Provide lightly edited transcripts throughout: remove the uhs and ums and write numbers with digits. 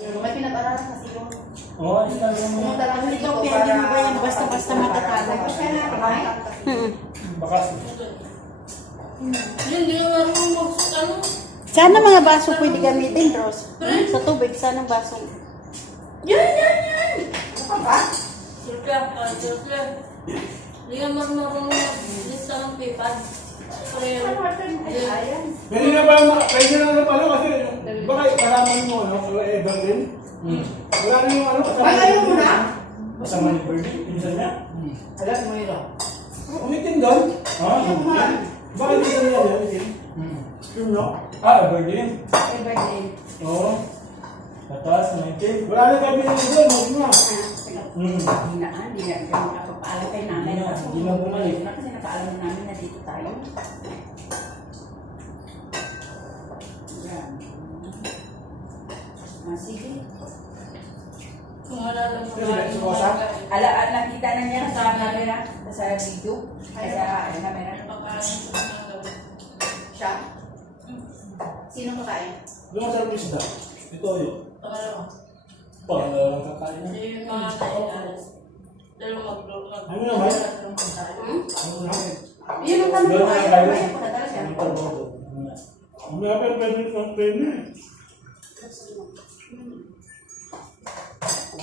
May pinag-aralan kasi yung... Oo, isa lang mo. Ito, pwede mo ba yan basta-basta matatalo? Baka. Hindi yung marunong ano. Sana mga baso pwede gamitin, Rose. Sa tubig, sana baso. Yan! Ano ba? Surka. Hindi yung marunong lista ng pipad. Pwede na pala kasi baka kalaman mo, no? Evergreen. Wala na yung ano. Ay, ayaw mo na? Masama ni Birdie, pinsan niya. Alas mo yun. Umitin doon. Bakit hindi ka nila umitin? Yun, no? Evergreen. Evergreen. Oo. Tatas, umitin. Wala na kami nila doon, huwag na. Hindi na makapapaalam kay nanay. Hindi na bumalik. Kasi napaalam namin na dito tayo. Yan. Sige. Kung wala lang Nakita na niya sa camera, sa video. Kaya, camera. Siya? Sino kakain? Doon ang sarap isda. Ito yun. Pangalawa. Pangalang kakain na. Hindi yung mga kailangan. Dalawang mag-vlog. Ano naman? Ano naman? Yun ang tanong ko. Ayaw ko na talaga. Ano pa ba ito? May apel pwede kang pwede.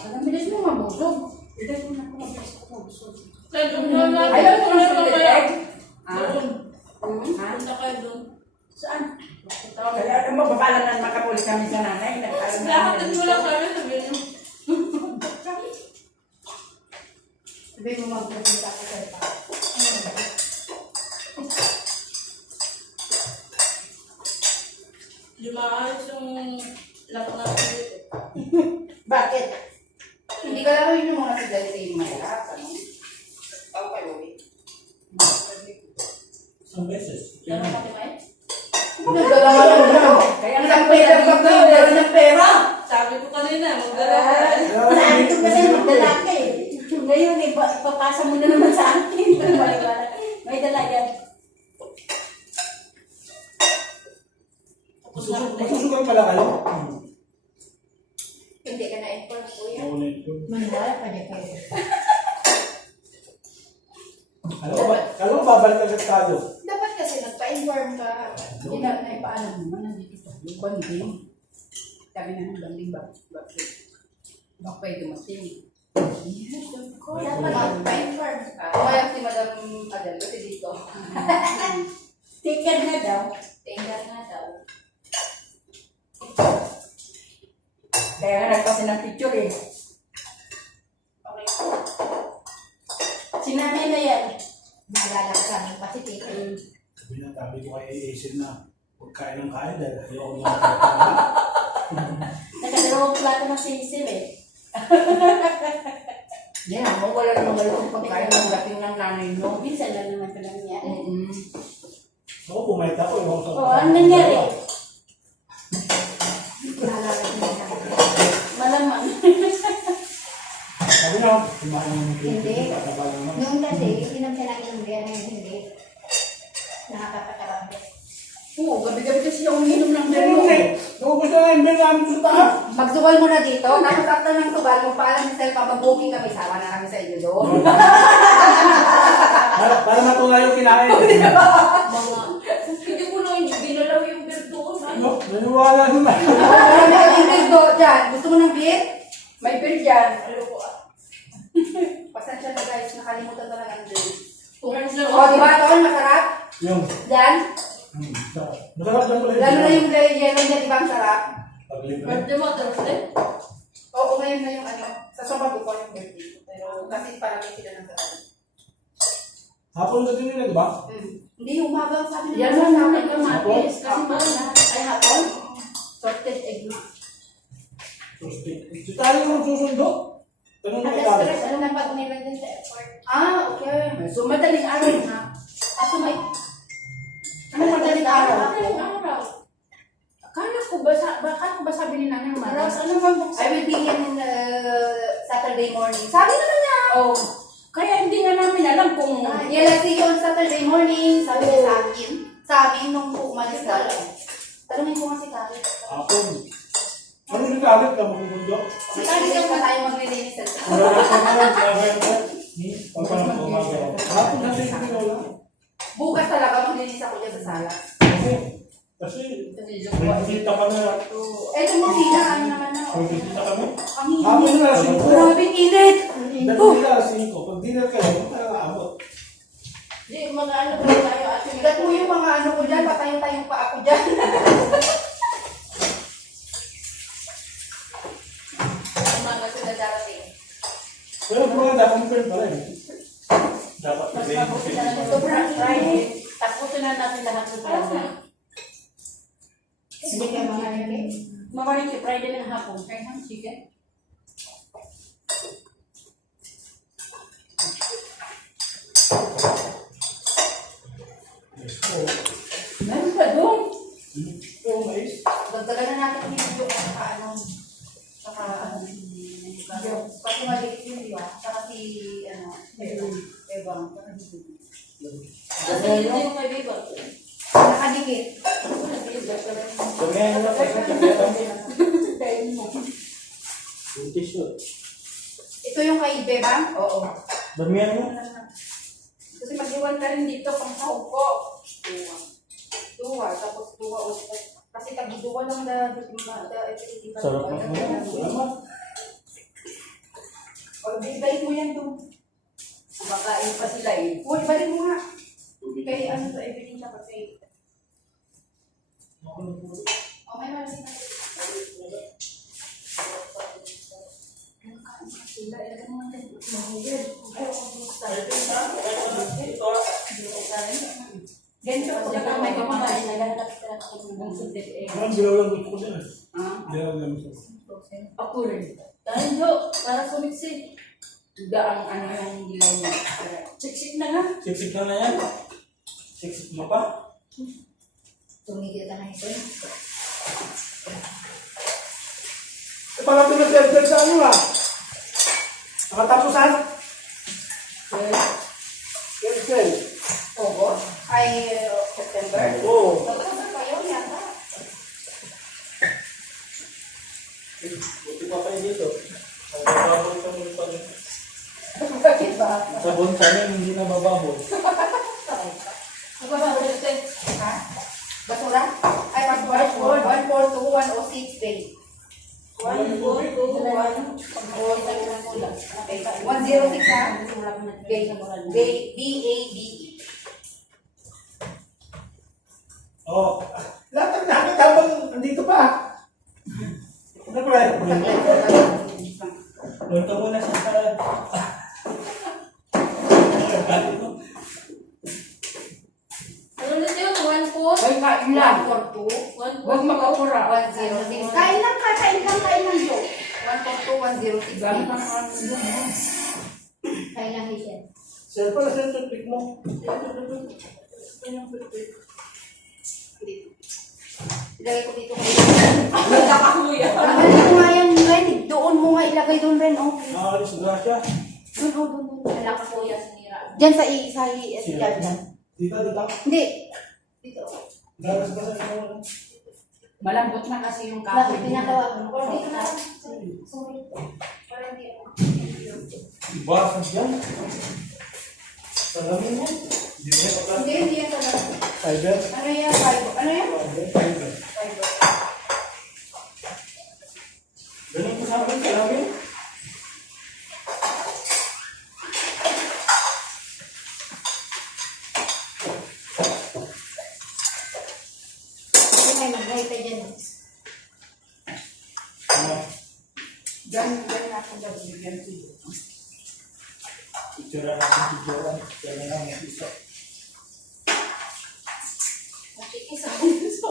Ang bilis mo mabusog. Bilis mo na kung mabilis ko mabusog. Ayaw ko na egg? Punta kayo doon. Saan? Kaya mababalan na makapuli kami sa nanay. Lahat mo lang kami, sabihin mo. Sabihin mo magpunta ko sa iba. Di maayos yung lahat natin dito. Bakit? Hindi ka lang yung mga sigalita yung mahirap. Ako kayo eh. Isang beses. Yan ang patimay? Nagdala mo. Kaya ang pera pagdala ng pera. Sabi ko kanina, magdala ka. Sabi ko kasi magdala ka eh. Ngayon, ipapasa mo na naman sa akin. May dala yan. Masusugan pala kayo? Hindi ka na-inform po yan. Naulit ko. Mandala pa niya kayo. Alam mo, babalik agad tayo. Dapat kasi nagpa-inform ka. Hindi na naipaalam naman. Nandito tayo. Banding. Sabi na ng banding bak pa'y dumating. Yes, of course. Dapat magpa-inform ka. Kaya si Madam Adel, kasi dito. Sticker na daw. Sticker na daw. Kaya nga nagpasa ng picture eh. Okay. Sinanay na yan. Naalala ka ng Pacific. Sabi ko kay Acer na huwag kain ng kain dahil ayaw ko Nakadalawang plato ng sisil eh. Yan, wala naman malutong pagkain ng dating ng nanay mo. Minsan lang naman ito nangyari. Ako pumayat ako. Oo, ano nangyari? Naalala ko na. Malamang. Sabi na, kumain ng Hindi. Patabal naman. Noong kasi, inom siya ng inom kaya ngayon hindi. Nakakapakarami. Oo, gabi-gabi kasi yung uminom ng Ano demo. eh? Naubos na lang yung namin sa taas. Magsugal mo na dito, tapos after ng sugal, kung paalam sa'yo pa, mag-booking kami, sama na kami sa inyo doon. Para matunay yung kinain. Hindi ko na yung ginalaw yung beer doon. No, naniwala naman. Marami kang beer doon dyan. Gusto mo ng beer? May beer dyan. Ayoko ah. Pasensya na guys, nakalimutan talaga ang beer. Friends lang O, di ba ito? Masarap? Yung, Yan? masarap lang pala. Lalo na yung yellow niya, di ba ang sarap? Paglibre. birthday mo, Thursday? Oo, ngayon na yung ano, sa Sabado ko yung birthday. Pero kasi parang sila ng sarap. Hapon na din nila, di ba? Hindi, umaga ang sabi Yan naman lang sa namin akin. kamatis. Kasi mahal. Ay, hapon? Sorted egg na. Si Tari yung susundo. Tanong mo kay Tari. Alas ano na pag umiwan din sa airport. Ah, okay. So, madaling araw na. Ah, so may... Ano madaling araw? Madaling araw. Akala ko ba sabi ni nanay naman? Rose, ano bang buksan? I will be here in Saturday morning. Sabi naman niya. Oh, kaya hindi nga namin alam kung... Yan si on Saturday morning, sabi niya sa akin. Sa amin nung umalis na. Tanungin ko nga si Kari. Hapon. Ano yung kalit ka mo? Mag-iilis pa tayo maglilinis. Hapon kasi yung tinola. Bukas talaga maglilinis ako dyan sa sala. Kasi, Kasi may bisita ka na. Eto mo, Hina, ano naman na. May bisita kami. Ang Hapon init. na, 5. Grabe init. Dati nila, 5. Pag dinner kayo, makakaabot. Di, mga ano pa tayo ate. Bigat mo yung mga ano ko dyan, patayo-tayo pa ako dyan. Umaga sila darating. Pero mga confirm pala eh. Dapat Mas i-blame mabuti na lang Sobrang Friday. Tapusin na natin lahat ng plaza. Hindi kayo mahalin. Mamaring si Friday ng hapon. Kaya ng chicken. Meron pa doon. Oo, mais. Dagdagan na natin yung video ko sa ano. Saka ano. Kasi maliit yun, di ba? Saka si, ano, Ebang. Kasi hindi yung kaibigan. Nakadikit. Damihan na kasi yung tissue. Ito yung kay Bebang? Oo. Damihan mo. Kasi mag-iwan ka rin dito pang sahog ko. Duwa. Tapos duwa ulit. Kasi pag duwa lang ito Sarap na mo. Salamat. Pag-bigay mo yan doon. Kumakain pa sila eh. Uy, balik mo nga. Kay ano to, everything siya kasi. Okay, balik na. Sila, ilagay mo natin. Mahugid. Ganito po. Kasi kung may kumakain, naghahanap ka na ako ng sundin eh. Parang dilaw lang gusto ko dyan eh. Ah, Dilaw lang gusto ko. Ako rin. Dahil Jo, para sumiksi. gaang ano yung dilaw niya. Siksik na nga. Siksik na yan. Siksik mo pa. Tumigil ka na ito. Parang pinag-self sa ano ah. Nakatapusan. Self. Ogo. Ay, September. Oo. Tapos pa yun yata. Buti pa kayo dito. Nagbababoy ka muli pa rin. Bakit ba? Sabon sa amin, hindi na bababoy. Ano ba ba? Ha? Basura? Ay, password. 142-106 day. 1, 2, 2, 1. 106 ha? B-A-B-E. Oo. Lahat ng nakit habang nandito pa. Ano ba rin? Lunto mo na siya sa... Ano na yun? 1, 4. Ay, kain lang. 142. 1, 4. Huwag makapura. 106. Kain lang ka, kain lang Jo. 142-106 day. Gamit ang ano doon. Kain lang siya. Sir, pala sa toothpick mo. Ilagay ko dito. Nagkakakuya. Ilagay ko nga yan, Ren. Doon mo nga ilagay doon, Ren. Oh. Nakakalis na siya. Doon, oh, doon, doon. Nagkakakuya sinira. Diyan sa dyan. Dito. Hindi. Dito. Dalas ba sa inyo? Malambot na kasi yung Bakit kahoy. pinagawa ko? Or dito na lang. Sorry. Para hindi ako. Basag yan. Salamin mo. Hindi mo yan pagka. Hindi yan talaga. Fiber. Ano yan? Fiber. Ano yan? Fiber. Fiber. Ganun ko sa akin, salamin. Hindi may mag-high tayo dyan. Ano? Diyan natin bigyan sila. Picture natin picture. Kaya na lang yung isa. Nakikisa ko gusto.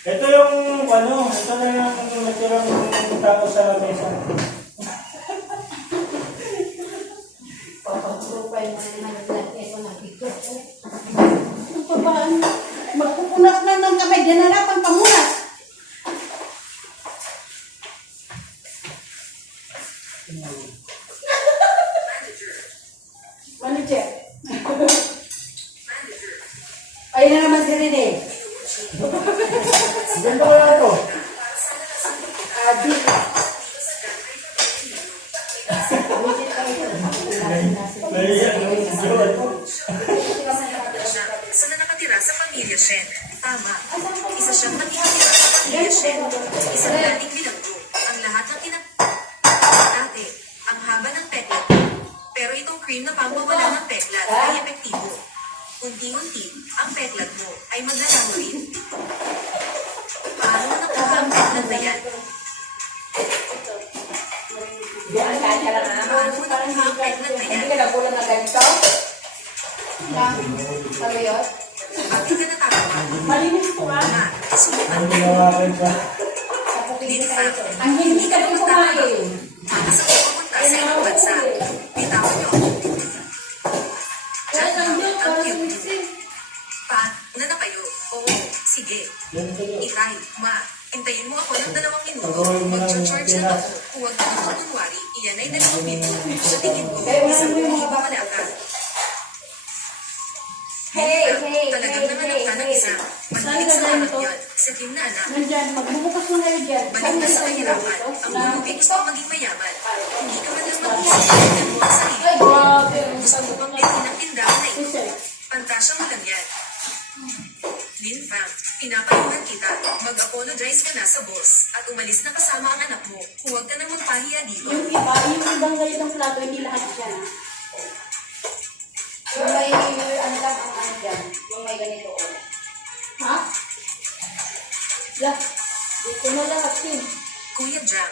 Ito yung ano, ito na yung naturang tao sa mesa. Profile mo na naman. Ito na. Dito. Ano pa ba? Magpupunas na ng kamay. Diyan na lang pang pamunas. Manager. Ayun na naman si Rene. Ganda ko lang ito. Adi. Sa na nakatira sa pamilya Shen. Tama. Isa siyang nakitira sa pamilya Shen. Isang dating bilanggo. Ang lahat ng dati, ang haba ng peklat. Pero itong cream na pampawala ng peklat ay epektibo. Unti-unti, ang peklat mo ay maglalaho rin. Paano nakuha ang peklat na yan? Diyan, kain ka lang ha. Paano mo nakuha ang peklat na yan? Hindi ka nagulat na ganito? Ano yun? Bakit ka natawa? Malinis po ha. Na, subukan mo. Hinawakan ka. Linfam. Ang hindi ka rin kumain. Para sa pupunta sa ibang bansa. Bitawan nyo. Diyan na, ang cute. Paano na kayo? Oo, sige. Itay, ma, hintayin mo ako ng 2 minuto. Mag-charge lang ako. Huwag ka nang kunwari. Iyan ay 2 minuto. Sa tingin ko, isang libo kalaka. Talagang nanganak ka ng isa. Madaling sa anak yan. Sa team na anak. Nandyan, magbubukas mo ngayon dyan. Balik na sa kahirapan. Ang buong ay gusto maging mayaman. Hindi ka man lang mag-isip ng buong sarili. Ay, grabe. Gusto mo bang bilhin ng tindahan na ito? Pantasya mo lang yan. Lin Fam, pinapayuhan kita. Mag-apologize ka na sa boss at umalis na kasama ang anak mo. Huwag ka nang magpahiya dito. Yung ibang ganitong plato, hindi lahat siya. Yung may, ano lang ang ano dyan, yung may ganito. Ha? Yeah. Dito na lahat yun. Kuya Jam,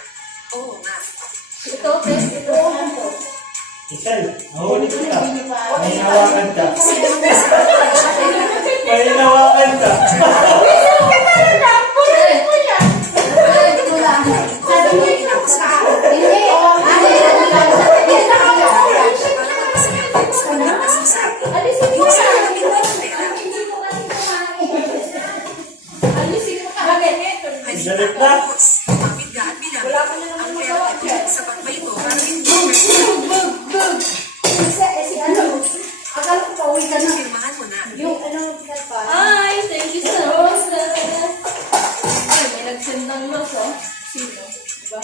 oo nga. Ito, ito. Isel, nahuli kita. May hinawakan ka. May hinawakan ka. Galit na. Lumapit ka at bilang. Ang pera ito, sapat ba ito para hindi Akala ko pauwi ka na. pirmahan mo na. Yung ano, pa. Hi, thank you so much. Ay, may nag-send ng loss, oh. Sino? Diba?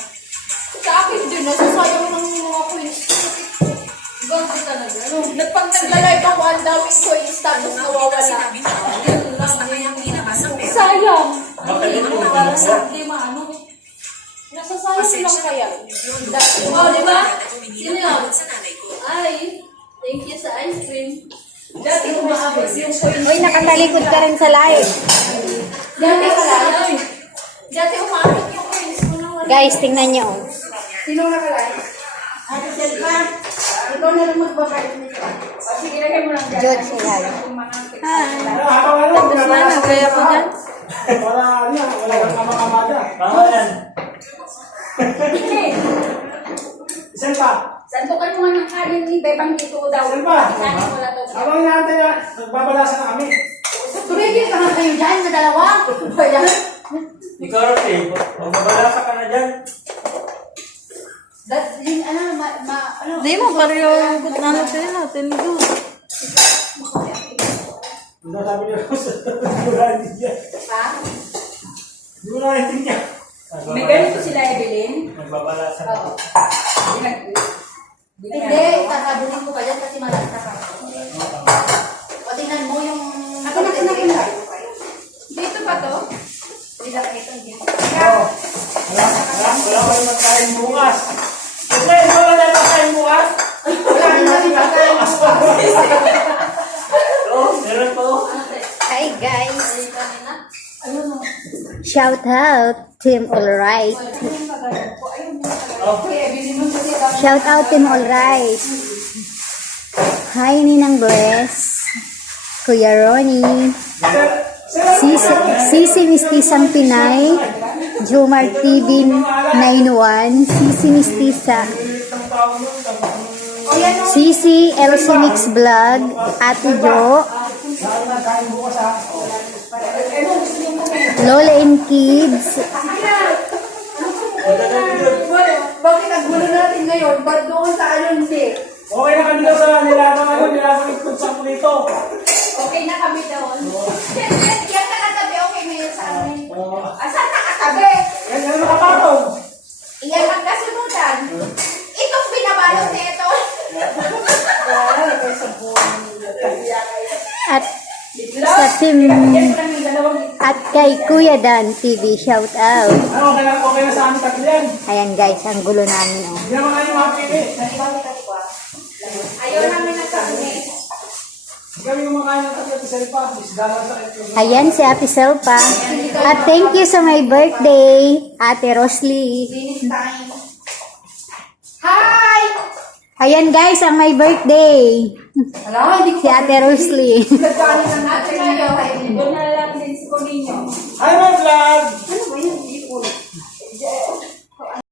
Sa akin din, nasasayang ng mga coins. Ganda talaga. Nagpag-nag-live ako, ang daming coins, tapos Ang nawawala. sinabi mo, basta kayang ilabas ang pera. Sayang! Makalit mo Para na sa hindi maano. Nasasayang lang kaya. Oh, di ba? Sino yun? Sa nanay ko. Ay, thank you sa ice cream. Dati umaabot yung coins. Uy, nakatalikod ka rin sa live. Dati kalay. Dati umaabot yung coins. Guys, tingnan nyo. Sino nakalay? Ate Selva, Ikaw na lang magbabayad nito. Sige, lagay mo lang dyan. George, say hi. Habang ano, pinapalasa ka kaya po dyan? Para ano yan, wala kang kamakabaga. Tama yan. Isel pa. Saan ko kayo ng kanin ni Bebang dito daw? Isel pa. Kanin wala to. Habang inaantay na, nagbabalasan na kami. Tumigil ka nga kayo dyan na dalawa. Kaya, Ikaw, Rocky, magbabalasa ka na dyan. yung ano, ano. Di mo, pareho ano sila natin doon. Ano sabi niya ko sa bulan niya? Ha? Hindi mo naiintindihan. May ganito sila, Evelyn. Nagbabalasan Oo. na. Hindi, sasabunin ko ka dyan kasi malasa ka. O tingnan mo yung... Ako na. Dito pa to? Hindi lang ito. Oo. Wala kayong magkain bukas. Kasi, wala na magkain bukas. Wala na natin pagkain bukas. Oo, meron po. Hi, guys. Shout out, Team Alright. Shout out, Team Alright. Hi, Ninang Bless. Kuya Ronnie. Sisi Mistisang Pinay. Jomar TV 91. Sisi Mistisa. Sisi Elsie Mix Vlog. Ate Jo. Lola and Kids. Bakit ang gulo natin ngayon? Ba't doon sa Alonsi? Okay na kami daw sa nilasang ikot sa dito. Okay na kami doon. Yan na katabi, okay na yan sa amin. Asan nakatabi? Yan ang nakapatong. Iyan ang kasunudan. Itong binabalot na ito. At sa team at kay Kuya Dan TV, shout out. Ano, okay na sa amin tatlo yan. Ayan guys, ang gulo namin oh. Hindi naman kayo mapili. Ayaw namin nagkakuni. Hindi kami kumakain ng tatlo sa Selpa. Isda lang sa ito. Ayan si Ate Selpa. At thank you sa my birthday, Ate Rosly. Finish time. Hi! Ayan guys, ang my birthday. Alam, hindi ko Si Ate Rosly. nagkaano ng natin ngayon. Doon na lang din si Cominio. Hi, my vlog!